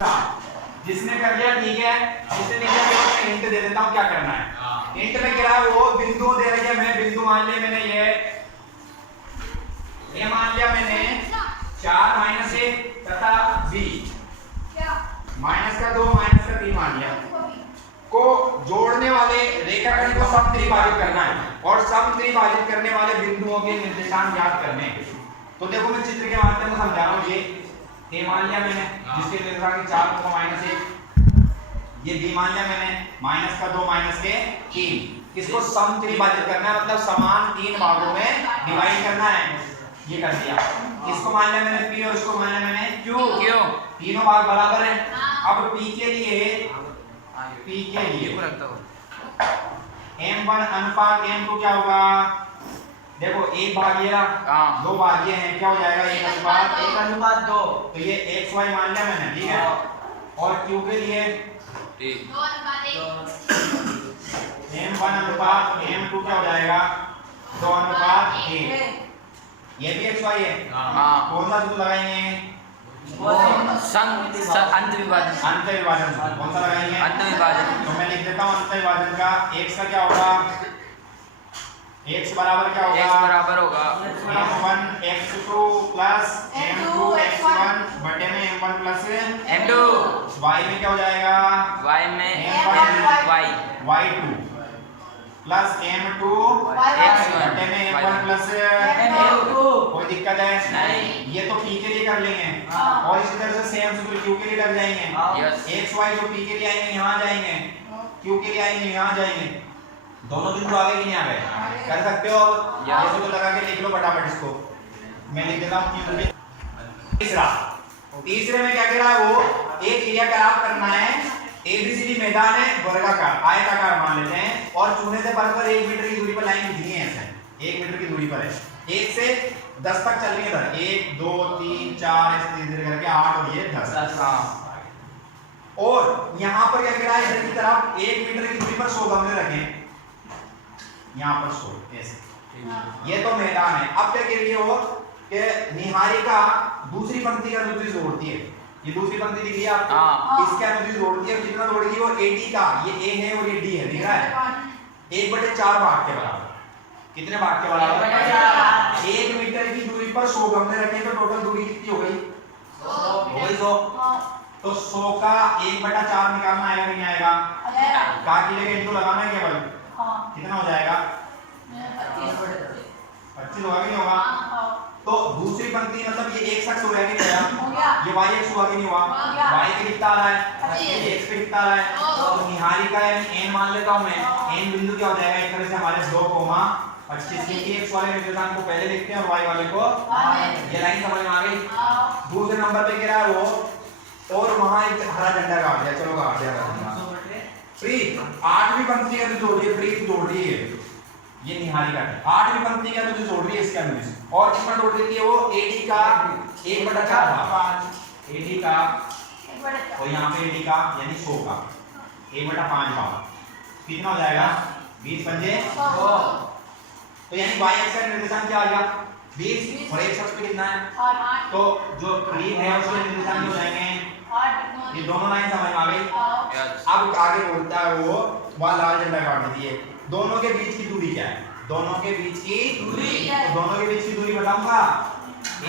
जिसने कर लिया ठीक है, जिसने नहीं किया तो मैं हिंट दे देता हूँ क्या करना है। हिंट में क्या है, वो बिंदु दे रही है, मैं बिंदु मान लिया मैंने ये मान लिया मैंने 4 माइनस 1 तथा b माइनस का 2 माइनस का 3 मान लिया को जोड़ने वाले रेखाखंड को समत्रिभाजित करना है और समत्रिभाजित करने वाले बिंदुओं के निर्देशांक ज्ञात करने हैं। तो देखो मैं चित्र के माध्यम से समझा रहा हूँ। ये मान लिया मैंने जिसके निर्देशांक 4 को माइनस 1, ये b मान लिया मैंने माइनस का 2 माइनस के 3। इसको समत्रिभाजित करना है, मतलब समान 3 भागों में डिवाइड करना है। ये कर दिया। इसको मान लिया मैंने p और इसको मान लिया मैंने q। तीनों भाग बराबर हैं। अब p के लिए m1 अनुपात m2 क्या होगा? देखो एक भाग ये रहा, दो भाग ये हैं, क्या हो जाएगा? 1 अनुपात 2। तो ये xy मान लिया मैंने, ठीक है। और q के लिए m1 अनुपात m2 क्या हो जाएगा? 2 अनुपात 1। ये भी xy है। कौन सा सूत्र लगाएंगे? अंतर्विभाजन। कौन सा लगाएंगे? अंतर्विभाजन। तो मैं लिख देता हूँ अंतर्विभाजन का x का क्या होगा? x बराबर क्या होगा? x बराबर होगा m1 x2 plus m2 x1 बटे में m1 प्लस m2। y में क्या हो जाएगा? y में y2 प्लस m2 x1 बटे में m1 प्लस m2। कोई दिक्कत है? नहीं। ये तो p के लिए कर लेंगे और इसी तरह से सेम सूत्र q के लिए लग जाएंगे। xy जो p के लिए आएंगे यहाँ जाएंगे, q के लिए आएंगे यहाँ जाएंगे। दोनों बिंदु आगे कि नहीं आ गए? कर सकते हो? ये तो लगा के लिख लो फटाफट इसको। मैं लिख देता हूँ तीसरे में क्या कह रहा है वो? एक क्रियाकलाप करना है। एबीसीडी मैदान है, वर्गाकार आयताकार मान लेते हैं और चूने से परस्पर 1 मीटर की दूरी पर लाइन खींचनी है। ऐसे 1 मीटर की दूरी पर है, 1 से 10 तक चल रही है। 1 2 3 4 ऐसे धीरे करके 8 और ये 10। और यहाँ पर क्या कह रहा है? इधर की तरफ 1 मीटर की दूरी पर 100 गमले रखें, यहाँ पर 100 ऐसे। ये तो मैदान है। अब क्या कह रही है वो कि निहारिका दूसरी पंक्ति का अनुदिश जोड़ती है। ये दूसरी पंक्ति दिख रही है आपको? इसके अनुदिश जोड़ती है। जितना जोड़ेगी वो AD का, ये A है और ये D है, दिख रहा है? 1/4 भाग के बराबर। कितने भाग के बराबर? 1 मीटर की दूरी पर 100 गमले रखें तो टोटल दूरी कितनी हो गई? 100। तो 100 का 1/4 निकालना आएगा नहीं आएगा? का की जगह इनको लगाना है केवल। कितना हो जाएगा? 25 होगा कि नहीं होगा? तो दूसरी पंक्ति मतलब ये एक शख्स हो गया कि नहीं? ये y x हुआ कि नहीं हुआ? y पे कितना आ रहा है? x पे कितना आ रहा है? तो निहारिका यानी n मान लेता हूं मैं। n बिंदु क्या हो जाएगा? एक तरह से हमारे 2,25 क्योंकि x वाले निर्देशांक को पहले लिखते हैं और y वाले को। ये लाइन समझ में आ गई? दूसरे नंबर पे कह रहा है वो और वहां एक हरा झंडा काट दिया। चलो काट दिया प्रीत। 8वीं पंक्ति का तो जोड़ रही है, प्रीत जोड़ रही है। ये निहारिका है 8वीं पंक्ति का तो जोड़ रही है इसके अनुदिश और कितना जोड़ देती है वो? AD का 1/4 भाग, AD का और यहाँ पे AD का यानी 100 का 1/5 भाग। कितना हो जाएगा? 20 पंजे 100। तो यानी y अक्ष का निर्देशांक क्या आ गया? 20 और x अक्ष पे कितना है? तो जो प्रीत है उसके निर्देशांक हो जाएंगे 8। ये दोनों लाइन समझ में आ गई? अब आगे बोलता है वो वहां लाल झंडा काट दीजिए। दोनों के बीच की दूरी क्या है? दोनों के बीच की दूरी, तो दोनों के बीच की दूरी बताऊंगा।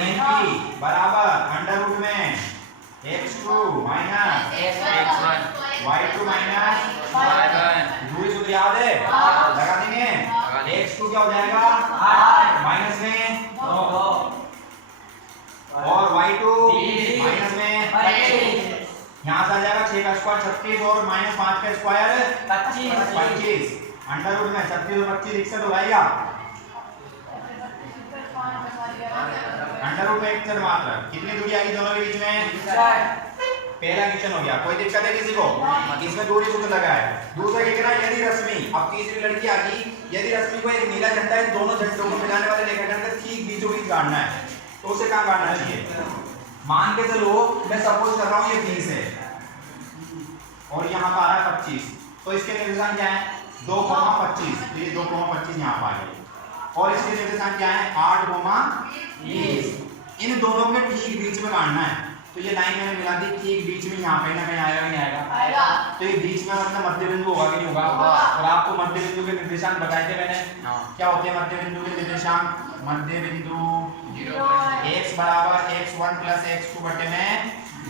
NP बराबर अंडर रूट में x2 minus x1 y2 minus दूरी सूत्र याद है? लगा देंगे। x2 क्या हो जाएगा? 8 माइनस में 2 और y2 माइनस में 25। यहाँ से आ जाएगा 6 का स्क्वायर 36 और माइनस 5 का स्क्वायर 25। अंडर रूट में 36 और 25 61 हो जाएगा। अंडर रूट में 61 मात्र। कितनी दूरी आएगी दोनों के बीच में? पहला क्वेश्चन हो गया। कोई दिक्कत है किसी को? इसमें दूरी सूत्र लगा है। दूसरा क्या कहना है? यदि रश्मि, अब तीसरी लड़की आ गई, यदि रश्मि को एक नीला झंडा है दोनों झंडों को मिलाने वाले रेखाखंड का ठीक बीचों बीच गाड़ना है तो उसे कहाँ गाड़ना चाहिए? मान के चलो मैं सपोज कर रहा हूँ ये 20 है और यहाँ पर आ रहा है 25, तो इसके निर्देशांक क्या है? 2,25। तो ये 2,25 यहाँ पर आ गए और इसके निर्देशांक क्या है? 8,20। इन दोनों के ठीक बीच में गाड़ना है। तो ये लाइन मैंने मिला दी ठीक बीच में यहाँ कहीं ना कहीं आएगा नहीं आएगा? तो ये बीच में मतलब मध्य बिंदु होगा कि नहीं होगा? और आपको मध्य बिंदु के निर्देशांक बताए थे मैंने। क्या होते हैं मध्य बिंदु के निर्देशांक? मध्य बिंदु x बराबर x1 प्लस x2 बटे में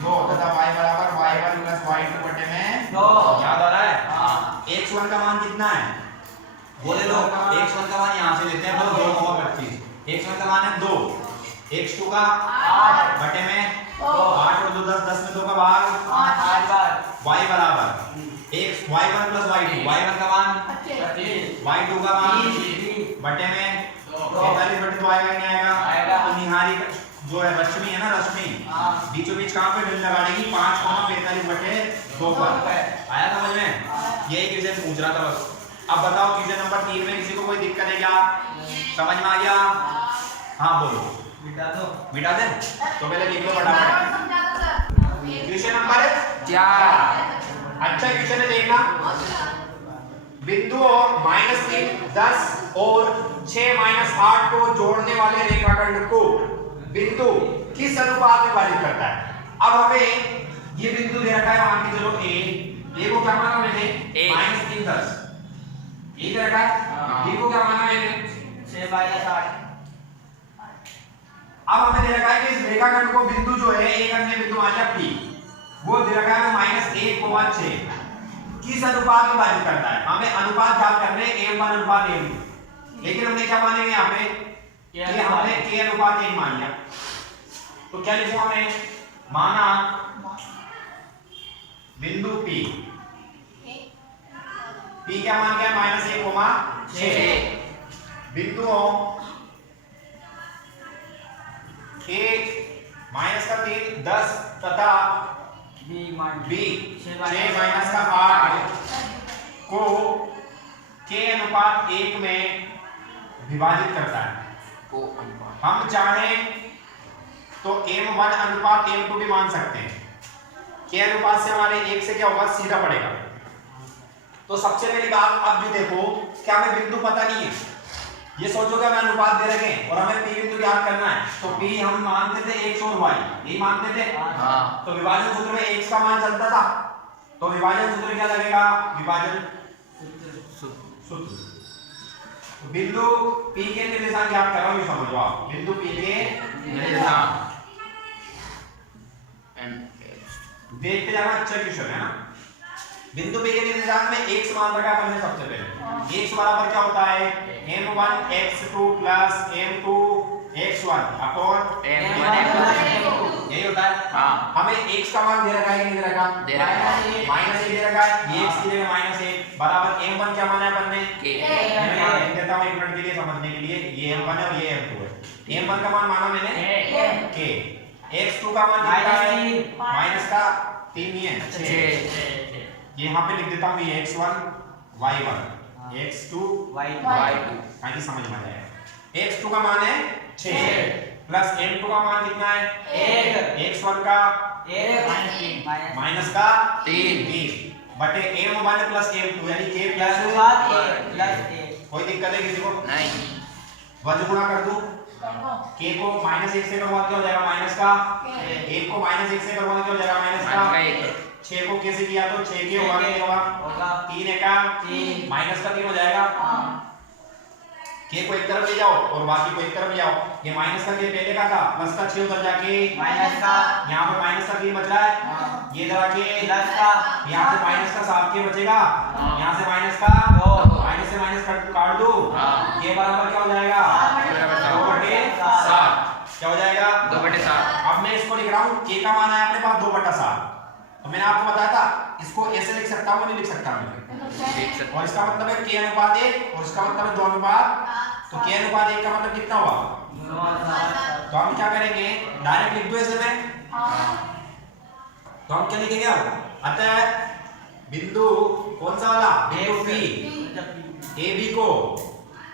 2 तथा y बराबर y1 प्लस y2 बटे में 2। याद आ रहा है? x1 का मान कितना है? बोले लो। x1 का मान यहाँ से लेते हैं 2,25। x1 का मान है 2, x2 का 8 बटे में 8 और 2 10, 10 में 2 का भाग 8 बार। y बराबर y1 प्लस y2, y1 का मान 25, y2 का मान 30 बटे में 45 बटे 2 आएगा नहीं आएगा? तो निहारी जो है रश्मि है ना, रश्मि बीचों बीच कहाँ पे बिंदु लगा देगी? 5,45 बटे 2 पर। आया समझ में? यही क्वेश्चन पूछ रहा था बस। अब बताओ क्वेश्चन नंबर 3 में किसी को कोई दिक्कत है क्या? समझ में आ गया? हाँ बोलो। मिटा दे तो पहले लिख लो फटाफट। Question number 4। अच्छा क्वेश्चन है, देखना। बिंदुओं -3, 10 और 6 - 8 को जोड़ने वाले रेखाखंड को बिंदु किस अनुपात में विभाजित करता है? अब हमें ये बिंदु दे रखा है, मान के चलो ए को क्या माना मैंने? -3 10 ये दे रखा है। बी को क्या माना मैंने? 6 - 8। अब हमें दे रखा है कि इस रेखाखंड को बिंदु जो है एक अन्य बिंदु मान लिया P, वो दे रखा है -1,6 किस अनुपात में विभाजित करता है? हमें अनुपात ज्ञात करने m1 अनुपात m2, लेकिन हमने क्या मानेंगे यहाँ पे कि हमने k अनुपात 1 मान लिया। तो क्या लिखूं हमें? माना बिंदु P क्या मान गया? -1,6। बिंदुओं a -3 10 तथा b 6 - 8 को k अनुपात 1 में विभाजित करता है। हम चाहें तो m1 अनुपात m2 भी मान सकते हैं। k अनुपात से हमारे 1 से क्या होगा? सीधा पड़ेगा। तो सबसे पहली बात अब भी देखो, क्या हमें बिंदु पता नहीं है? ये सोचो कि हमें अनुपात दे रखे हैं और हमें p बिंदु ज्ञात करना है। तो p हम मानते थे x और y, यही मानते थे। तो विभाजन सूत्र में x का मान चलता था, तो विभाजन सूत्र क्या लगेगा? विभाजन सूत्र। बिंदु p के निर्देशांक ज्ञात कर रहा हूं, समझो आप। बिंदु p के निर्देशांक देखते जाना, अच्छा क्वेश्चन है ना। बिंदु p के निर्देशांक में x मान रखा है हमने सबसे पहले। x बराबर क्या होता है? m1 x2 plus m2 x1 upon यही होता है। हमें x का मान दे रखा है कि नहीं दे रखा? -1 दे रखा है। ये x की जगह -1 बराबर m1 क्या माना है अपन ने? मैं यहाँ लिख देता हूँ 1 मिनट के लिए समझने के लिए। ये m1 है और ये m2 है। m1 का मान माना मैंने k। x2 का मान कितना है? माइनस का 3 ही है 6। ये यहाँ पे लिख देता हूँ, ये x1 y1 x2 y2 ताकि समझ में आ जाए। x2 का मान है 6 प्लस m2 का मान कितना है? 1। x1 का 1 माइनस का 3 बटे m1 प्लस m2 यानी k प्लस 1। कोई दिक्कत है किसी को? नहीं। वज्र गुणा कर दूं, k को -1 से करवा के हो जाएगा माइनस का 1 को -1 से करवा के हो जाएगा माइनस का 6 को कैसे किया तो 6 के होगा नहीं होगा? 3 का 3 माइनस का 3 हो जाएगा। k को एक तरफ ले जाओ और बाकी को एक तरफ ले आओ। ये माइनस का k पहले का था, प्लस का 6 उधर जाके माइनस का, यहाँ पे माइनस का 3 बच रहा है। ये जरा के प्लस का, यहाँ से माइनस का 7 k बचेगा, यहाँ से माइनस का 2, माइनस से माइनस काट दो, k बराबर क्या हो जाएगा? 2/7। क्या हो जाएगा? 2/7। अब मैं इसको लिख रहा हूँ, k का मान है अपने पास 2/7। तो मैंने आपको बताया था इसको ऐसे लिख सकता हूँ, नहीं लिख सकता मैं? और इसका मतलब है k अनुपात 1 और इसका मतलब है 2 अनुपात। तो k अनुपात 1 का मतलब कितना हुआ? 2। तो हम क्या करेंगे? डायरेक्ट लिख दो ऐसे में। तो हम क्या लिखेंगे अब? अतः बिंदु कौन सा वाला? बिंदु P AB को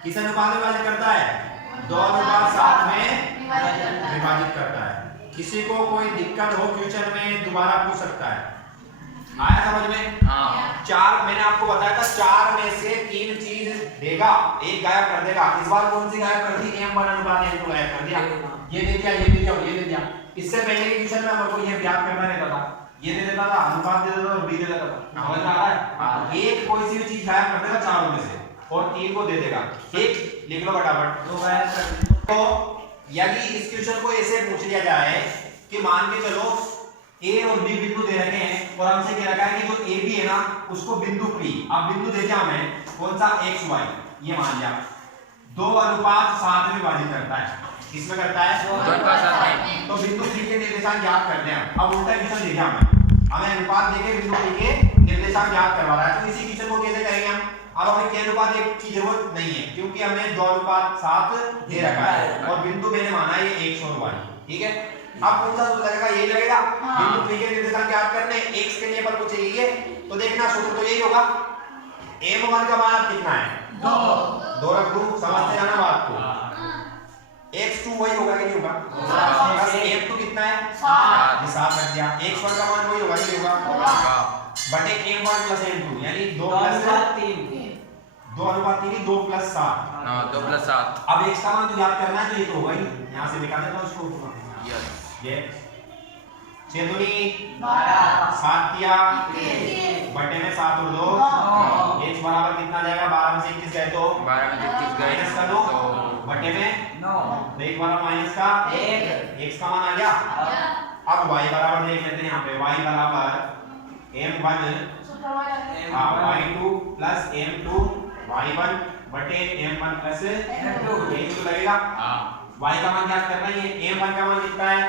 किस अनुपात में विभाजित करता है? 2:7 में विभाजित करता है। किसी को कोई दिक्कत हो क्वेश्चन में दोबारा पूछ सकता है। आया समझ में? हाँ। 4 मैंने आपको बताया था, 4 में से 3 चीज देगा, एक गायब कर देगा। इस बार कौन सी गायब कर दी? m1 अनुपात m2 गायब कर दिया। ये दे दिया, ये दे दिया, ये दे दिया। इससे पहले के क्वेश्चन में हमको ये याद करना रहता था, ये दे देता था अनुपात दे देता था और बी दे देता था, समझ में आ रहा है? एक कोई सी भी चीज गायब कर देगा चारों में से और तीन को दे देगा, ठीक? लिख लो फटाफट। दो गायब कर। तो यदि इस क्वेश्चन को ऐसे पूछ लिया जाए कि मान के चलो ए और बी बिंदु दे रखे हैं और हमसे कह रखा है कि जो ए बी है ना उसको बिंदु पी, अब बिंदु दे दिया हमें कौन सा एक्स वाई, ये मान लिया 2:7 में विभाजित करता है, किसमें करता है? 2:7। तो बिंदु पी के निर्देशांक ज्ञात करते हैं। अब उल्टा क्वेश्चन दे दिया हमें अनुपात देके बिंदु पी के निर्देशांक ज्ञात करवा रहा है, तो इसी क्वेश्चन को कैसे करेंगे हम? अब हमें के अनुपात एक की जरूरत नहीं है क्योंकि हमें 2:7 दे रखा है और बिंदु मैंने माना है ये x और y, ठीक है? अब कौन सा सूत्र लगेगा? यही लगेगा। बिंदु p के निर्देशांक ज्ञात करने, x के लिए पर को चाहिए तो देखना सूत्र तो यही होगा। m1 का मान कितना है? 2 रख दूं, समझते जाना बात को। x2 वही होगा कि नहीं होगा? बस m2 कितना है? 7, ये 7 रख दिया। x1 का मान वही होगा कि नहीं होगा? बटे m1 + m2 यानी 2 + 3 2:3 2 + 7। हाँ 2+7। अब x का मान तो याद करना है तो ये तो होगा ही, यहां से निकाल देता हूं इसको। यस ये 6 दूनी 12 7 तिया बटे में 7 और 2 x बराबर कितना जाएगा? 12 में से 21 गए तो 12 में 21 गए माइनस कर दो तो बटे में 9 तो 1 बराबर माइनस का 1 x का मान आ गया। अब y बराबर देख लेते हैं, यहाँ पे y बराबर m1 y2 + m2 y1 बटे m1 + m2 लगेगा। y का मान ज्ञात करना है, ये m1 का मान कितना है?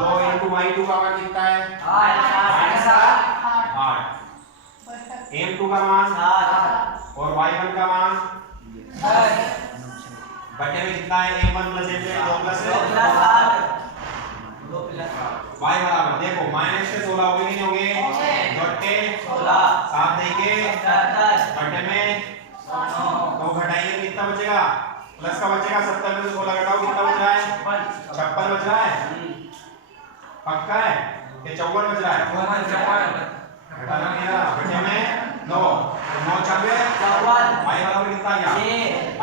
2 × y2 का मान कितना है? 8 m2 का मान 7 और y1 का मान बटे में कितना है? m1 + m2 2 + y बराबर देखो माइनस से 16 हो गए नहीं होंगे? बटे 7 देंगे बटे में तो घटाएंगे कितना बचेगा? प्लस का बचेगा 70 में से 16 घटाओ कितना बच रहा है? 56 बच रहा है। पक्का है? ये 54 बच रहा है। घटाना मेरा बटे में 9 तो 9 54 y बराबर कितना आ गया?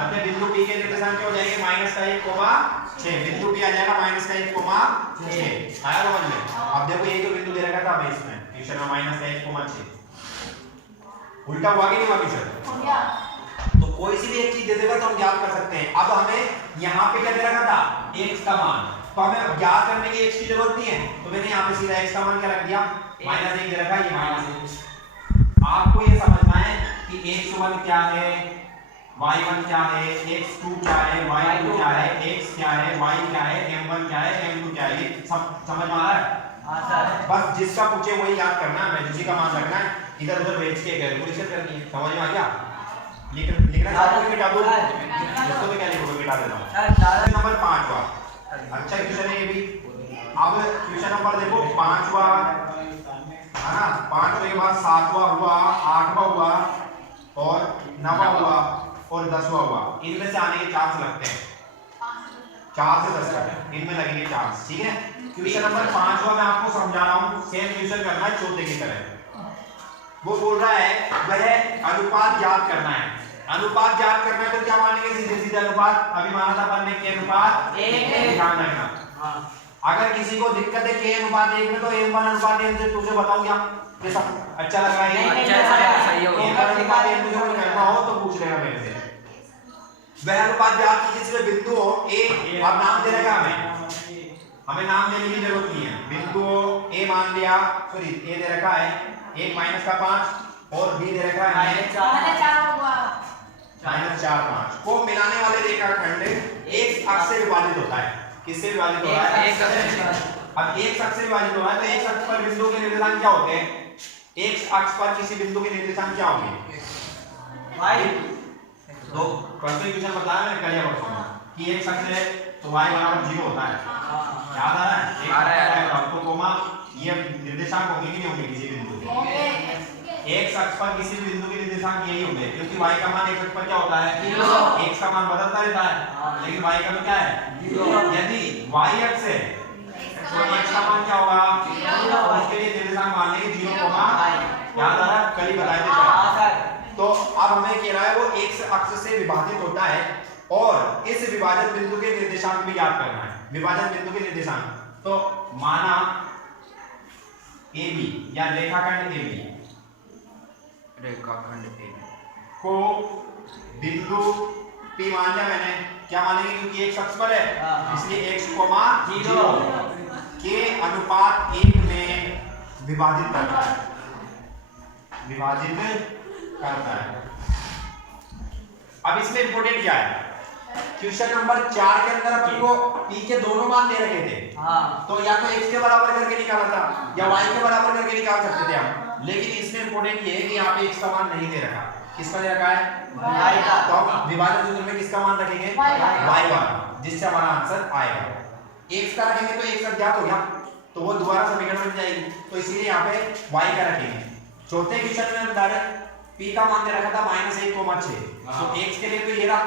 अतः बिंदु p के निर्देशांक क्या हो जाएंगे? -1,6 बिंदु p आ जाएगा -1,6 आया समझ में? अब देखो ये जो बिंदु दे रखा था हमें इसमें क्वेश्चन में -1,6 उल्टा हुआ कि नहीं हुआ क्वेश्चन? तो कोई सी भी एक चीज दे देगा तो हम ज्ञात कर सकते हैं। अब हमें यहाँ पे क्या दे रखा था? x का मान, तो हमें ज्ञात करने की x की जरूरत नहीं है तो मैंने यहाँ पे सीधा x का मान क्या रख दिया? -1 दे रखा है, ये -1। आपको ये समझना है कि x1 क्या है, y1 क्या है, x2 क्या है, y2 क्या है, x क्या है, y क्या है, m1 क्या है, m2 क्या है, ये सब समझ में आ रहा है? बस जिसका पूछे वही याद करना है, उसी का मान रखना है, इधर उधर भेज के कैलकुलेशन करनी है। समझ में आ गया? लिखना चाहते हो मिटा दो, इसको तो क्या लिखोगे? मिटा देता हूं। नंबर 5वां अच्छा क्वेश्चन है ये भी। अब क्वेश्चन नंबर देखो 5वां है ना, 5 के बाद 7वां हुआ, 8वां हुआ और 9वां हुआ और 10वां हुआ। इनमें से आने के चांस लगते हैं 4 से 10 तक, इनमें लगेंगे चांस, ठीक है? क्वेश्चन नंबर 5वां मैं आपको समझा रहा हूं, सेम क्वेश्चन करना है चौथे की तरह। वो बोल रहा है वह अनुपात ज्ञात करना है। अनुपात ज्ञात करना है तो क्या मानेंगे? सीधे सीधे अनुपात, अभी माना था अपन ने के अनुपात 1 ध्यान रखना। अगर किसी को दिक्कत है के अनुपात 1 में तो m1 अनुपात m2 से बताओ क्या? ये सब अच्छा लग रहा है? अच्छा सही हो m1 अनुपात m2 से करना हो तो पूछ लेगा मेरे से। वह अनुपात ज्ञात कीजिए जिसमें बिंदु हो a, अब नाम दे रहेगा हमें नाम देने की जरूरत नहीं है। बिंदु a मान लिया, सॉरी a दे रखा है 1 - 5 और b दे रखा है -4 5 को मिलाने वाले रेखाखंड एक अक्ष से विभाजित होता है। किससे विभाजित हो रहा है? एक अक्ष। अब एक अक्ष से विभाजित हो रहा है तो एक अक्ष पर बिंदु के निर्देशांक क्या होते हैं? एक अक्ष पर किसी बिंदु के निर्देशांक क्या होंगे? तो क्वेश्चन बताया मैंने कल या परसों में कि एक अक्ष है तो y बराबर 0 होता है, याद आ रहा है? एक अक्ष है तो कोमा ये निर्देशांक होंगे कि नहीं होंगे किसी बिंदु के? एक अक्ष पर किसी बिंदु के निर्देशांक यही होंगे क्योंकि y का मान एक अक्ष पर क्या होता है? 0। x का मान बदलता रहता है लेकिन y का तो क्या है? 0। यदि y अक्ष है तो x का मान क्या होगा? 0। उसके लिए निर्देशांक मान लेंगे 0, याद आ रहा है? कल ही बताए थे। तो अब हमें कह रहा है वो x अक्ष से विभाजित होता है और इस विभाजन बिंदु के निर्देशांक भी याद करना है। विभाजन बिंदु के निर्देशांक तो माना AB या रेखाखंड AB रेखाखंड ए को बिंदु P मान लिया मैंने। क्या मानेंगे, क्योंकि एक अक्ष पर है इसलिए x, 0 के अनुपात 1 में विभाजित करता है, अब इसमें इंपोर्टेंट क्या है, क्वेश्चन नंबर 4 के अंदर अपन को p के दोनों मान दे रखे थे। तो या तो x के बराबर करके निकाला था या y के बराबर करके निकाल सकते थे हम, लेकिन इसमें इंपोर्टेंट ये है कि यहाँ पे x का मान नहीं दे रखा। किसका दे रखा है, y का। तो हम विभाजन सूत्र में किसका मान रखेंगे, y वाला, जिससे हमारा आंसर आएगा। x का रखेंगे तो x अज्ञात हो गया, तो वो दोबारा समीकरण बन जाएगी, तो इसीलिए यहाँ पे y का रखेंगे। चौथे क्वेश्चन में उदाहरण p का मान दे रखा था -1,6, तो x के लिए तो ये रहा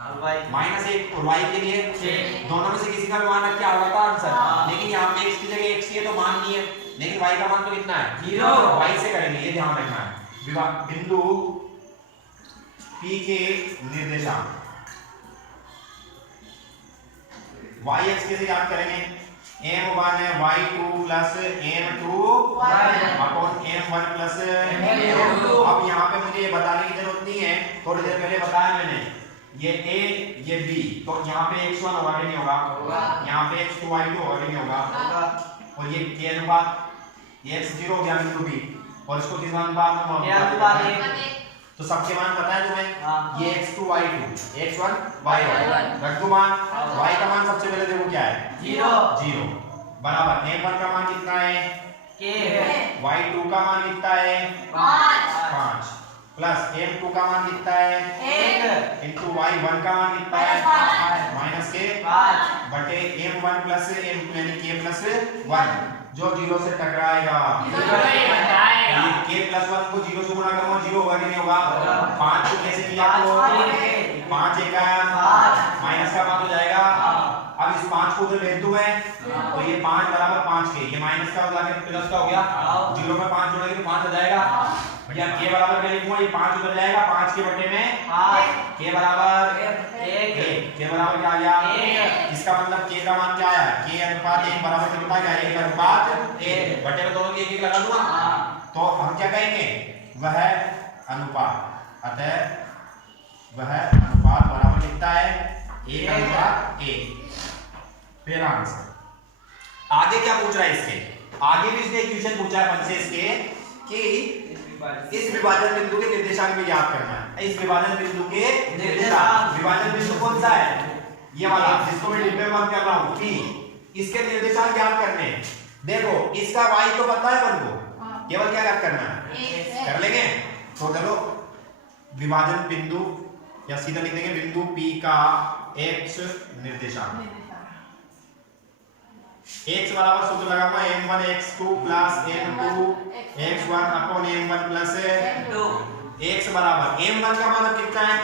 -1 और y के लिए 6, दोनों में से किसी का भी मान रख के आ रहा था आंसर। लेकिन यहाँ पे x की जगह x है तो मान नहीं है, लेकिन y का मान तो कितना है, 0। y से करेंगे, ये ध्यान रखना है। बिंदु p के निर्देशांक y x कैसे याद करेंगे, m1 है y2 plus m2 upon m1 plus m2। अब यहाँ पे मुझे ये बताने की जरूरत नहीं है, थोड़ी देर पहले बताया मैंने, ये a ये b, तो यहाँ पे x1 होगा कि नहीं होगा, यहाँ पे x2 y2 होगा कि नहीं होगा, और ये k अनुपात ये x0 हो गया बिंदु b, और इसको किस अनुपात में, तो सबके मान पता है तुम्हें, ये x2 y2 x1 y1 रख दो मान, y का मान सबसे पहले देखो क्या है, 0 बराबर m1 का मान कितना है, k है, y2 का मान कितना है, 5 प्लस m2 का मान कितना है, 1 इनटू y1 का मान कितना है, माइनस के 5 बटे m1 प्लस m2 यानी k प्लस 1 जो 0 से टकराएगा, k प्लस 1 को 0 से गुणा करो 0 होगा कि नहीं होगा, 5 को कैसे किया तो 5 एक माइनस का मान हो जाएगा। अब इस 5 को उधर भेज दूं मैं, तो ये 5 बराबर 5 के, ये माइनस का हो जाके प्लस का हो गया, 0 में 5 जोड़ेंगे तो 5 आ जाएगा। भैया k बराबर क्या लिखूंगा, ये 5 उधर जाएगा, 5 के बटे में k बराबर 1, k बराबर क्या आ गया, इसका मतलब k का मान क्या आया, k अनुपात 1 बराबर कितना क्या है, 1 अनुपात 1 बटे में दोनों के 1 लगा दूंगा, तो हम क्या कहेंगे, वह अनुपात, अतः वह अनुपात बराबर कितना है, 1 अनुपात 1। फिर आंसर आगे क्या पूछ रहा है, इसके आगे भी इसने एक क्वेश्चन पूछा है हमसे इसके कि इस विभाजन बिंदु के निर्देशांक भी याद करना है। इस विभाजन बिंदु के निर्देशांक, विभाजन बिंदु कौन सा है, ये वाला जिसको मैं डिब्बे में बंद कर रहा हूं P, इसके निर्देशांक याद करने। देखो इसका y तो पता है अपन को, केवल क्या याद करना है, कर लेंगे। तो चलो विभाजन बिंदु या सीधा लिख देंगे बिंदु P का x निर्देशांक, x बराबर सूत्र लगाऊंगा m1 x2 plus m2 x1 upon m1 plus m2। x बराबर m1 का मान कितना है,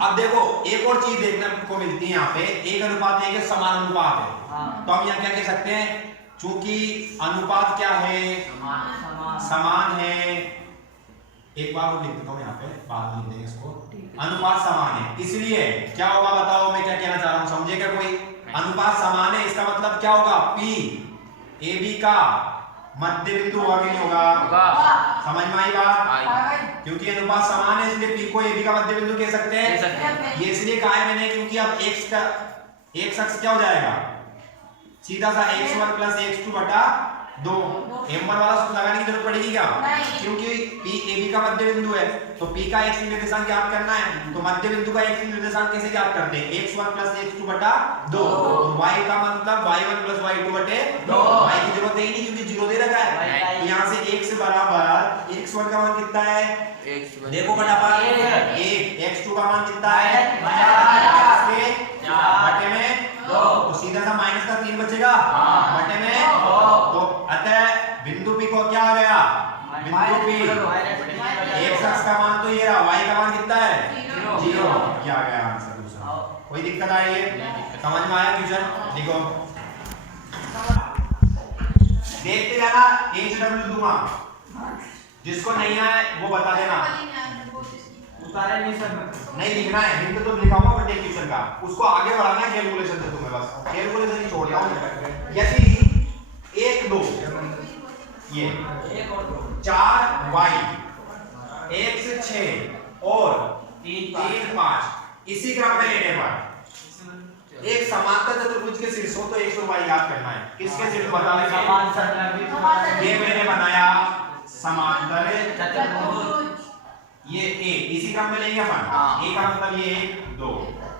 अब देखो एक और चीज देखने को मिलती है यहाँ पे, 1 अनुपात 1 है, समान अनुपात है। तो हम यहाँ क्या कह सकते हैं, चूंकि अनुपात क्या है, समान है, एक बार वो लिख देता हूँ यहाँ पे, बाद में लिख देंगे इसको, अनुपात समान है, इसलिए क्या होगा बताओ, मैं क्या कहना चाह रहा हूँ, समझेगा कोई, अनुपात समान है इसका मतलब क्या होगा, P AB का मध्य बिंदु होगा कि नहीं होगा, समझ में आई बात, क्योंकि अनुपात समान है इसलिए P को AB का मध्य बिंदु कह सकते हैं। ये इसलिए कहा है मैंने क्योंकि अब x का x अक्ष क्या हो जाएगा, सीधा सा x1 प्लस x2 बटा 2, m1 वाला सूत्र लगाने की जरूरत पड़ेगी क्या, क्योंकि P AB का मध्य बिंदु है, तो P का x निर्देशांक ज्ञात करना है, तो मध्य बिंदु का x निर्देशांक कैसे ज्ञात करते हैं, x1 प्लस x2 बटा 2, तो y का मतलब y1 प्लस y2 बटे 2, y की जरूरत ही नहीं क्योंकि 0 दे रखा है, तो यहाँ से x बराबर x1 का मान कितना है, देखो फटाफट 1, x2 का मान कितना है, बटे में 2, तो सीधा सा माइनस का 3 बचेगा बटे में, तो अतः बिंदु P को क्या आ गया, बिंदु P x अक्ष का मान तो ये रहा, y का मान कितना है 0, ये आ गया आंसर दूसरा। कोई दिक्कत आई है, समझ में आया क्वेश्चन, देखो देखते जाना, HW दूंगा, जिसको नहीं आए वो बता देना। नहीं लिखना है, बिंदु तो लिखा हुआ बट क्वेश्चन का उसको आगे बढ़ाना है कैलकुलेशन से तुम्हें, बस कैलकुलेशन ही छोड़ दो। यदि 1 2 ये 4y 1 से 6 और 3 5 इसी क्रम में लेने पर एक समांतर चतुर्भुज के शीर्षों तो 100y याद करना है। किसके शीर्ष बता देंगे? ये मैंने बनाया समांतर चतुर्भुज, ये a इसी क्रम में लेंगे अपन। a का मतलब ये 1 2,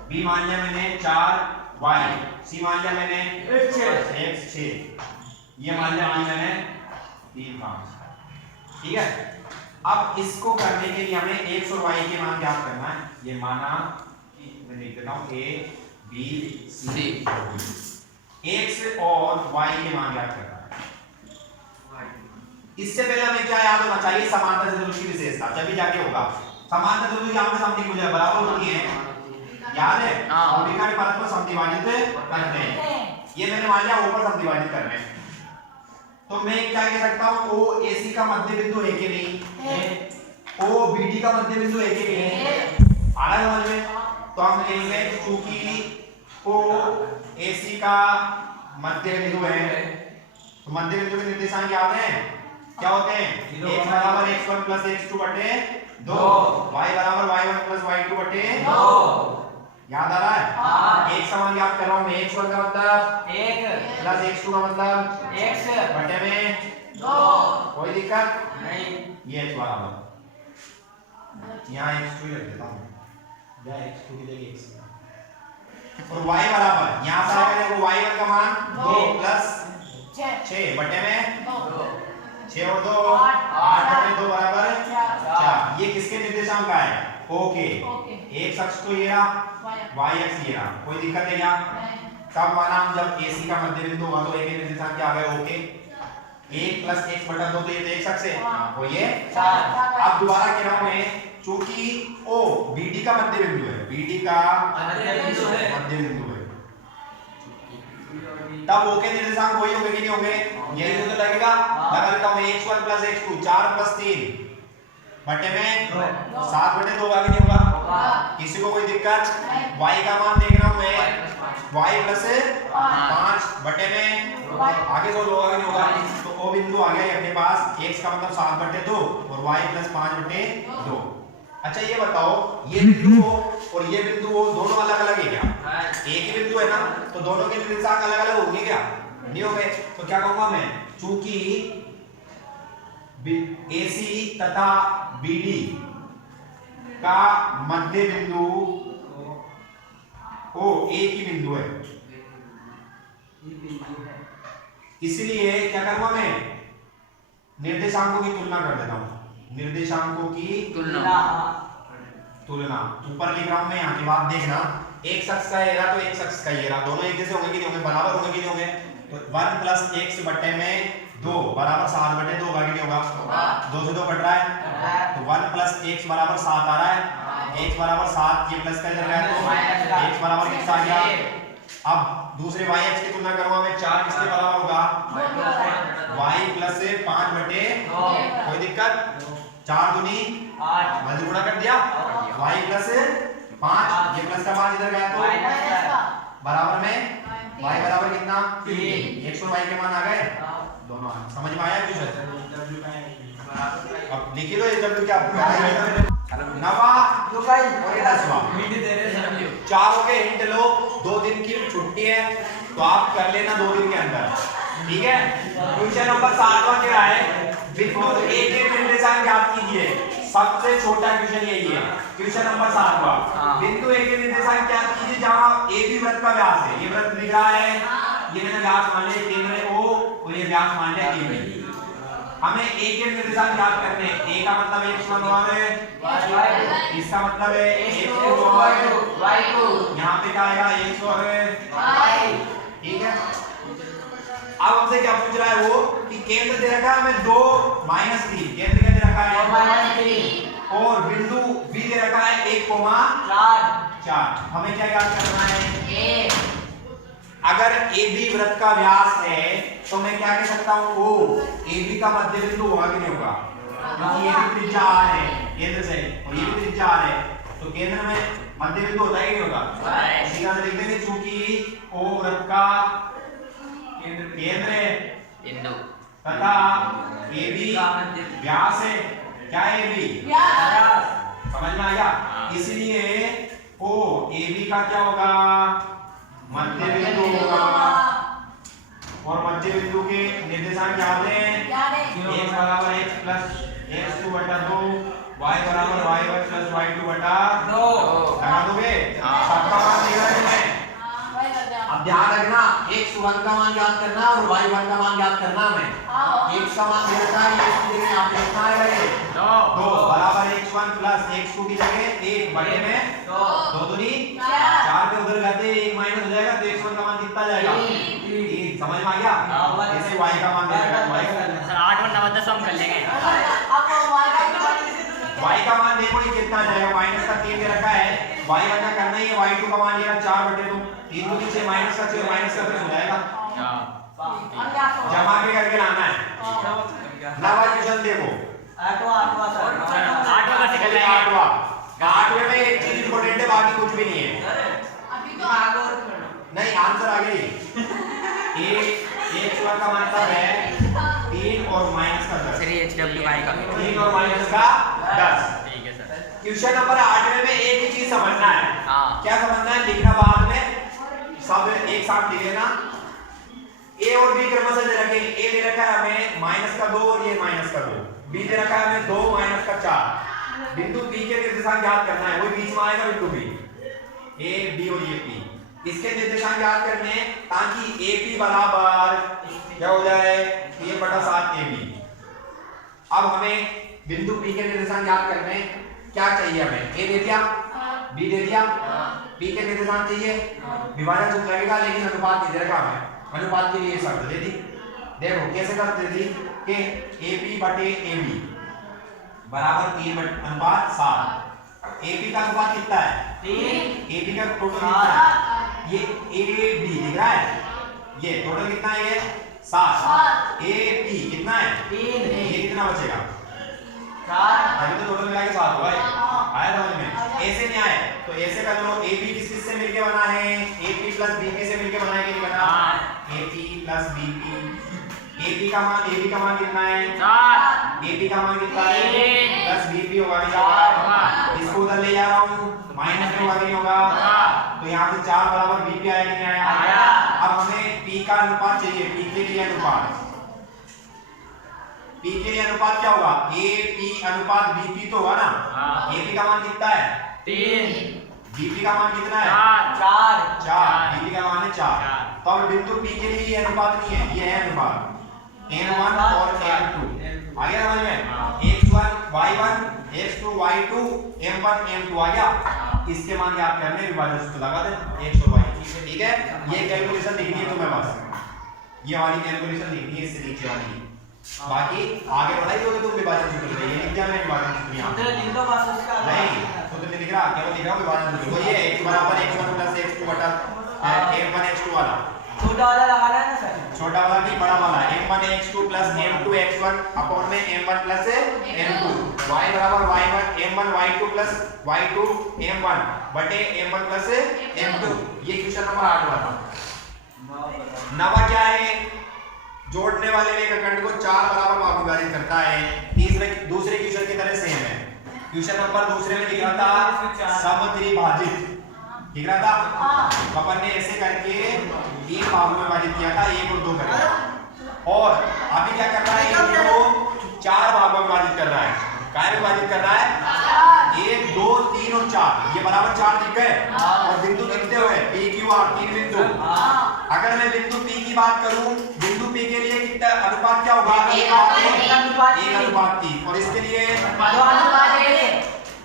b मान लिया मैंने 4 y, c मान लिया मैंने x 6, ये मान लिया मैंने 3 5। ठीक है, अब इसको करने के लिए हमें x और y के मान ज्ञात करना है। ये माना कि मैं लिख देता हूं a b c x और y के मान ज्ञात करना है। इससे पहले हमें क्या याद होना चाहिए? समांतर चतुर्भुज की विशेषता, तभी जाके होगा। समांतर चतुर्भुज यहां पे समद्विभुज मुझे बराबर होती है, याद है? और बिना के परस्पर समद्विभाजित करते हैं। ये मैंने मान लिया ऊपर समद्विभाजित करने हैं, तो मैं क्या कह सकता हूं? ओ AC का मध्य बिंदु है कि नहीं? है। ओ BD का मध्य बिंदु है कि नहीं? है। आ रहा है समझ में? तो हम लेंगे चूंकि ओ AC का मध्य बिंदु है, तो मध्य बिंदु के निर्देशांक याद हैं? क्या होते हैं? x बराबर x1 प्लस x2 बटे 2, y बराबर y1 प्लस y2 बटे 2। याद आ रहा है? हाँ। एक समान याद कर रहा हूं मैं। x1 का मतलब 1 प्लस x2 का मतलब x बटे में 2। कोई दिक्कत नहीं। ये x बराबर, यहां x2 लिख देता हूं, या x2 की जगह x, और y बराबर यहां से आएगा देखो y1 का मान 2 प्लस 6 बटे में 2, 6 और 2 8 बटे 2 बराबर 4। ये किसके निर्देशांक का है? ओके, एक अक्ष तो ये रहा, y अक्ष ये रहा। कोई दिक्कत है क्या? तब माना हम जब AC का मध्य बिंदु हुआ तो a के निर्देशांक क्या आ गए? ओके, 1 प्लस x बटा 2 तो ये तो x अक्ष है, तो ये 4। अब दोबारा कह रहा हूं मैं, चूंकि O BD का मध्य बिंदु है, BD का मध्य बिंदु है, तब O के निर्देशांक वही होंगे कि नहीं होंगे? यही तो लगेगा। लगा देता हूं x1 प्लस x2 4 प्लस 3 बटे में 7 बटे 2 आगे नहीं होगा? किसी को कोई दिक्कत? y का मान देख रहा हूं मैं, y प्लस 5 बटे में आगे तो 2 आगे नहीं होगा, तो O बिंदु आ गया अपने पास। x का मतलब 7 बटे 2 और y प्लस 5 बटे 2। अच्छा ये बताओ, ये बिंदु हो और ये बिंदु हो, दोनों अलग अलग है क्या? एक ही बिंदु है ना, तो दोनों के निर्देशांक अलग अलग होंगे क्या? नहीं होंगे। तो क्या कहूंगा मैं? चूंकि AC तथा BD का मध्य बिंदु O एक ही बिंदु है, इसलिए क्या करूंगा मैं? निर्देशांकों की तुलना कर देता हूं। निर्देशांकों की तुलना ऊपर लिख रहा हूं मैं, यहाँ की बात देखना। एक शख्स का ये रहा तो एक शख्स का ये रहा, दोनों एक जैसे होंगे कि नहीं होंगे? बराबर होंगे कि नहीं होंगे? तो 1 प्लस x बटे में 2 बराबर 7 बटे 2 आगे नहीं होगा? 2 से 2 कट रहा है, तो 1 प्लस x बराबर 7 आ रहा है। x बराबर 7, ये प्लस का इधर गया तो x बराबर कितना आ गया? अब दूसरे y x की तुलना करूंगा मैं, 4 किसके बराबर होगा? y प्लस 5 बटे 2। कोई दिक्कत? 4 दूनी 8, मल्टीप्लाई कर दिया, y प्लस 5, ये प्लस का 5 इधर गया तो बराबर में y बराबर कितना? 3। x और y के मान आ गए दोनों। समझ में आया क्वेश्चन? अब लिखी लो ये w क्या नवा और 10वां। चारों के हिंट लो। 2 दिन की छुट्टी है तो आप कर लेना 2 दिन के अंदर, ठीक है? क्वेश्चन नंबर 7वां क्या है? बिंदु A के निर्देशांक ज्ञात कीजिए। सबसे छोटा क्वेश्चन यही है, क्वेश्चन नंबर 7वां। बिंदु A के निर्देशांक ज्ञात कीजिए जहां AB वृत्त का व्यास है। ये वृत्त दिख रहा है, ये मैंने व्यास मान लिया केंद्र O और ये व्यास मान लिया AB। हमें A के निर्देशांक ज्ञात करने हैं। A का मतलब x1 और y, इसका मतलब है x2 और y2, यहाँ पे क्या आएगा? x और y, ठीक है? अब हमसे क्या पूछ रहा है वो कि केंद्र दे रखा है हमें 2 -3, केंद्र क्या दे रखा है? 2 और बिंदु B दे रखा है 1,4। हमें क्या ज्ञात करना है? अगर AB वृत्त का व्यास है तो मैं क्या कह सकता हूं? O AB का मध्य बिंदु होगा कि नहीं होगा? क्योंकि ये भी त्रिज्या r है केंद्र से और ये भी त्रिज्या r है, तो केंद्र में मध्य बिंदु होता है कि नहीं होता? इसी का लिख देंगे चूंकि O वृत्त का केंद्र बिंदु तथा AB व्यास है। क्या है AB? समझ में आ गया? इसलिए O AB का क्या होगा? मध्य बिंदु होगा। और मध्य बिंदु के निर्देशांक याद है? x बराबर x प्लस x2 बटा 2, y बराबर y1 प्लस y2 बटा 2। लगा दोगे? सबका मान दिख रहा है तुम्हें? अब ध्यान रखना, x1 का मान ज्ञात करना और y1 का मान ज्ञात करना है। x का मान दे रखा है, x की जगह आप लिखना है ये 2 बराबर x1 प्लस x2 की जगह 1 बटे में 2 दूनी 4 पे उधर करते 1 माइनस हो जाएगा तो x1 का मान कितना जाएगा? 3। समझ में आ गया? ऐसे y का मान दे रखा है, सर 8 और 9 10 हम कर लेंगे। y का मान देखो ये कितना जाएगा? माइनस का 3 दे रखा है, y1 का करना ही है, y2 का मान लेना 4 बटे 2, 3 को नीचे माइनस का 6 माइनस का 3 हो जाएगा। जमा के करके लाना है। नवा क्वेश्चन देखो, 8वां का से कर लेंगे। 8वें में एक चीज इंपॉर्टेंट है, बाकी कुछ भी नहीं है। नहीं, आंसर आगे ही। एक का मतलब है 3 और माइनस का 10। सर ये HWY का 3 और माइनस का 10। ठीक है सर। क्वेश्चन नंबर 8वें में एक ही चीज समझना है। हाँ। क्या समझना है? लिखना बाद में, सब एक साथ लिख लेना। a और b क्रमशः दे रखे, a दे रखा है हमें माइनस का 2 और ये माइनस का 2, b दे रखा है हमें 2 माइनस का 4। बिंदु b के निर्देशांक ज्ञात करना है, वही बीच में आएगा बिंदु b, a b और ये p, इसके निर्देशांक ज्ञात करने हैं ताकि AP बराबर क्या हो जाए? 3/7 AB। अब हमें बिंदु P के निर्देशांक ज्ञात करने हैं, क्या चाहिए हमें? A दे दिया, B दे दिया, P के निर्देशांक चाहिए, विभाजन सूत्र लगेगा लेकिन अनुपात नहीं दे रखा हमें, अनुपात के लिए शर्त दे दी। देखो कैसे करते दी कि AP बटे AB बराबर 3/7। AP का अनुपात कितना है? 3। AB का टोटल कितना है? ये AB दिख रहा है, ये टोटल कितना है? ये 7। AP कितना है? 3। ये कितना बचेगा? 4। अभी तो टोटल मिला के 7 हुआ है। आया समझ में? ऐसे नहीं आए तो ऐसे कर लो, AB किस से मिलके बना है? AP प्लस BP से मिलके बना है कि नहीं बना? AP plus BP। AB का मान कितना है? 4। AB का मान कितना है? प्लस BP होगा कि 4। इसको उधर ले जा रहा हूँ, माइनस में होगा कि नहीं होगा? तो यहाँ से 4 बराबर BP आया कि नहीं आया? अब हमें P का अनुपात चाहिए, P के लिए अनुपात। P के लिए अनुपात क्या होगा? AP अनुपात BP तो होगा ना? AP का मान कितना है? 3। BP का मान कितना है? 4। BP का मान है 4। तो अब बिंदु P के लिए ये अनुपात नहीं है, ये है अनुपात M1 और M2। आ गया समझ में? x1 y1 x2 y2 m1 m2 आ गया। इसके मान ज्ञात करने विभाजन सूत्र लगा दे x और y। ठीक है, ये कैलकुलेशन लिखनी है तुम्हें, बस ये वाली कैलकुलेशन लिखनी है, इससे नीचे वाली। बाकी आगे बढ़ाई दोगे तुम विभाजन सूत्र में, ये लिख दिया मैंने विभाजन सूत्र यहां नहीं, सूत्र नहीं लिख रहा, केवल लिख रहा हूं विभाजन सूत्र। वही है x बराबर x1 प्लस x2 बटा m1 x2 वाला। छोटा वाला लगाना है ना सर? छोटा वाला नहीं, बड़ा वाला m1 x2 plus m2 x1 upon में m1 प्लस m2, y बराबर y1 m1 y2 plus y2 m1 बटे m1 प्लस m2। ये क्वेश्चन नंबर 8 वाला। नवा क्या है? जोड़ने वाले रेखाखंड को 4 बराबर भाग विभाजित करता है। दूसरे क्वेश्चन की तरह सेम है। क्वेश्चन नंबर दूसरे में लिख रहा था समत्रिभाजित, ठीक रहा था। अपन ने ऐसे करके 3 भागों में विभाजित किया था, 1 और 2 करके, और अभी क्या कर रहा है? इनको 4 भागों में विभाजित कर रहा है। काय में विभाजित कर रहा है? 1 2 3 और 4, ये बराबर 4 दिख गए। और बिंदु कितने हुए? P Q R 3 बिंदु। अगर मैं बिंदु P की बात करूं, बिंदु P के लिए कितना अनुपात क्या होगा? 1:3। और इसके लिए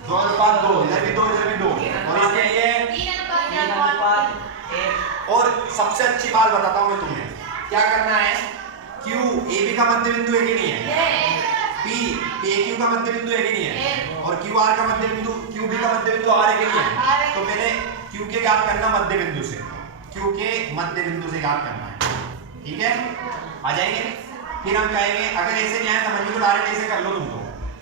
2:2, इधर भी 2 इधर भी 2, और इसके लिए 3:1। और सबसे अच्छी बात बताता हूं मैं तुम्हें, क्या करना है? Q AB का मध्य बिंदु है कि नहीं है? P PQ का मध्य बिंदु है कि नहीं है? और QR का मध्य बिंदु, QB का मध्य बिंदु R है कि नहीं है? तो मैंने Q के ज्ञात करना मध्य बिंदु से, Q के मध्य बिंदु से ज्ञात करना है। ठीक है, आ जाएंगे। फिर हम कहेंगे अगर ऐसे नहीं आए समझ में तो डायरेक्ट ऐसे कर लो तुम तो,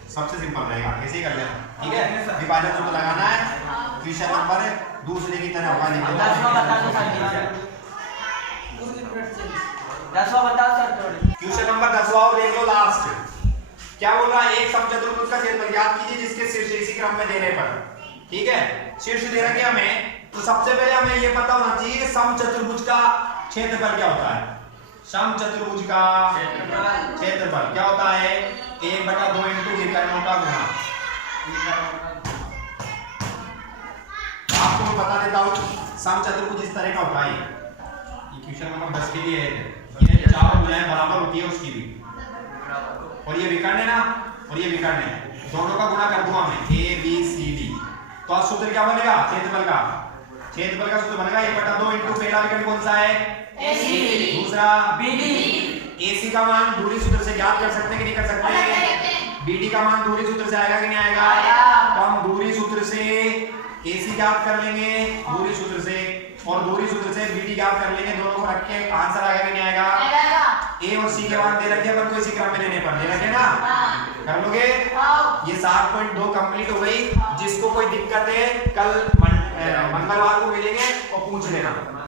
सबसे सिंपल रहेगा, ऐसे ही कर लेना, ठीक है। विभाजन सूत्र लगाना है, क्वेश्चन नंबर दूसरे की तरह होगा, लिख लो। 10वां बता दो सर। 10वां बताओ सर थोड़ी। क्वेश्चन नंबर 10वां देख लो लास्ट। क्या बोल रहा है, एक समचतुर्भुज का क्षेत्रफल याद कीजिए जिसके शीर्ष इसी क्रम में देने पर, ठीक है। शीर्ष दे रखे हमें, तो सबसे पहले हमें ये पता होना चाहिए कि समचतुर्भुज का क्षेत्रफल क्या होता है। समचतुर्भुज का क्षेत्रफल क्या होता है, 1/2 इंटू विकर्णों का गुणा। आपको मैं बता देता हूँ, समचतुर्भुज इस तरह का होता है। ये क्वेश्चन नंबर 10 के लिए है, ये चारों भुजाएं बराबर होती है उसकी भी, और ये विकर्ण है ना, और ये विकर्ण है, दोनों का गुणा कर दूंगा मैं, ए बी सी डी। तो अब सूत्र क्या बनेगा, क्षेत्रफल का सूत्र बनेगा 1/2 इंटू पहला विकर्ण कौन सा है, एसी, दूसरा बीडी। एसी का मान दूरी सूत्र से ज्ञात कर सकते हैं कि नहीं कर सकते हैं, बीडी का मान दूरी सूत्र से आएगा कि नहीं आएगा, तो हम दूरी सूत्र से एसी ज्ञात कर लेंगे, दूरी सूत्र से, और दूरी सूत्र से बीडी ज्ञात कर लेंगे, दोनों को रख के आंसर आएगा कि नहीं आएगा। ए और सी के मान दे रखे अपन को इसी क्रम में लेने पर, दे रखे ना, कर लोगे। ये 7.2 कंप्लीट हो गई। जिसको कोई दिक्कत है कल मंगलवार को मिलेंगे और पूछ लेना।